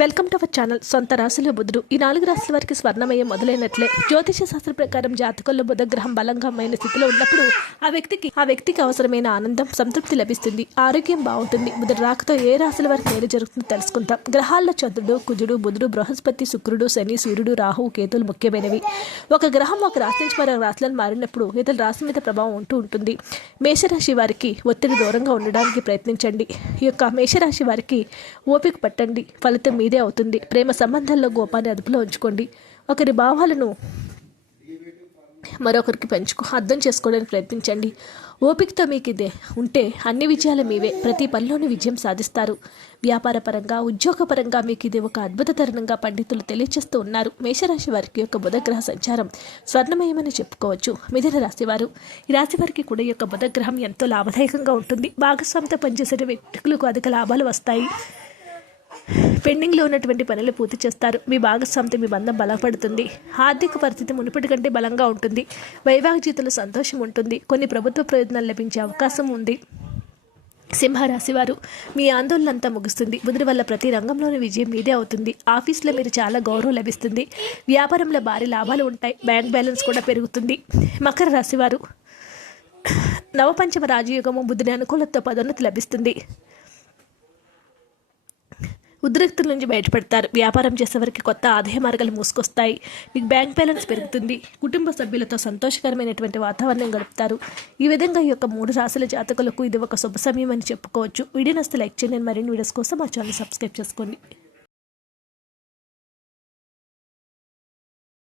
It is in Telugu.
వెల్కమ్ టు అవర్ ఛానల్ సొంత రాశుల బుధుడు. ఈ నాలుగు రాశుల వారికి స్వర్ణమయం మొదలైనట్లే. జ్యోతిష శాస్త్ర ప్రకారం జాతకంలో బుధ గ్రహం బలంగా స్థితిలో ఉన్నప్పుడు ఆ వ్యక్తికి ఆ వ్యక్తికి అవసరమైన ఆనందం సంతృప్తి లభిస్తుంది. ఆరోగ్యం బాగుంటుంది. బుధుడు రాకతో ఏ రాశుల వారికి మేలు జరుగుతుందో తెలుసుకుందాం. గ్రహాల్లో చంద్రుడు కుజుడు బుధుడు బృహస్పతి శుక్రుడు శని సూర్యుడు రాహువు కేతులు ముఖ్యమైనవి. ఒక గ్రహం ఒక రాశి నుంచి మరో రాశులను మారినప్పుడు ఇతర రాశి మీద ప్రభావం ఉంటూ ఉంటుంది. మేషరాశి వారికి ఒత్తిడి దూరంగా ఉండడానికి ప్రయత్నించండి. ఈ యొక్క మేషరాశి వారికి ఓపిక పట్టండి. ఫలితం మీదే అవుతుంది. ప్రేమ సంబంధాల్లో గోపాన్ని అదుపులో ఉంచుకోండి. ఒకరి భావాలను మరొకరికి పెంచుకో అర్థం చేసుకోవడానికి ప్రయత్నించండి. ఓపికతో మీకు ఇదే. ఉంటే అన్ని విజయాలు మీవే. ప్రతి పనిలోనూ విజయం సాధిస్తారు. వ్యాపారపరంగా ఉద్యోగపరంగా మీకు ఇది ఒక అద్భుత తరుణంగా పండితులు తెలియజేస్తూ ఉన్నారు. మేషరాశి వారికి యొక్క బుధగ్రహ సంచారం స్వర్ణమయమని చెప్పుకోవచ్చు. మిథున రాశి వారు ఈ రాశి వారికి కూడా యొక్క బుధగ్రహం ఎంతో లాభదాయకంగా ఉంటుంది. భాగస్వామితో పనిచేసే వ్యక్తులకు అధిక లాభాలు వస్తాయి. పెండింగ్లో ఉన్నటువంటి పనులు పూర్తి చేస్తారు. మీ భాగస్వామితో మీ బంధం బలపడుతుంది. ఆర్థిక పరిస్థితి మునుపటి కంటే బలంగా ఉంటుంది. వైవాహిక జీవితంలో సంతోషం ఉంటుంది. కొన్ని ప్రభుత్వ ప్రయోజనాలు లభించే అవకాశం ఉంది. సింహరాశి వారు మీ ఆందోళన అంతా ముగుస్తుంది. బుధుడి వల్ల ప్రతి రంగంలోని విజయం మీదే అవుతుంది. ఆఫీస్లో మీరు చాలా గౌరవం లభిస్తుంది. వ్యాపారంలో భారీ లాభాలు ఉంటాయి. బ్యాంక్ బ్యాలెన్స్ కూడా పెరుగుతుంది. మకర రాశి వారు నవపంచమ రాజయోగము బుద్ధుని అనుకూలతతో పదోన్నతి లభిస్తుంది. ఉద్రిక్తుల నుంచి బయటపడతారు. వ్యాపారం చేసేవారికి కొత్త ఆదాయ మార్గాలు మూసుకొస్తాయి. మీకు బ్యాంక్ బ్యాలెన్స్ పెరుగుతుంది. కుటుంబ సభ్యులతో సంతోషకరమైనటువంటి వాతావరణం గడుపుతారు. ఈ విధంగా ఈ యొక్క మూడు రాశుల జాతకులకు ఇది ఒక శుభ సమయం అని చెప్పుకోవచ్చు. వీడియో నస్తే లైక్ చేయండి. మరిన్ని వీడియోస్ కోసం మా ఛానల్ సబ్స్క్రైబ్ చేసుకోండి.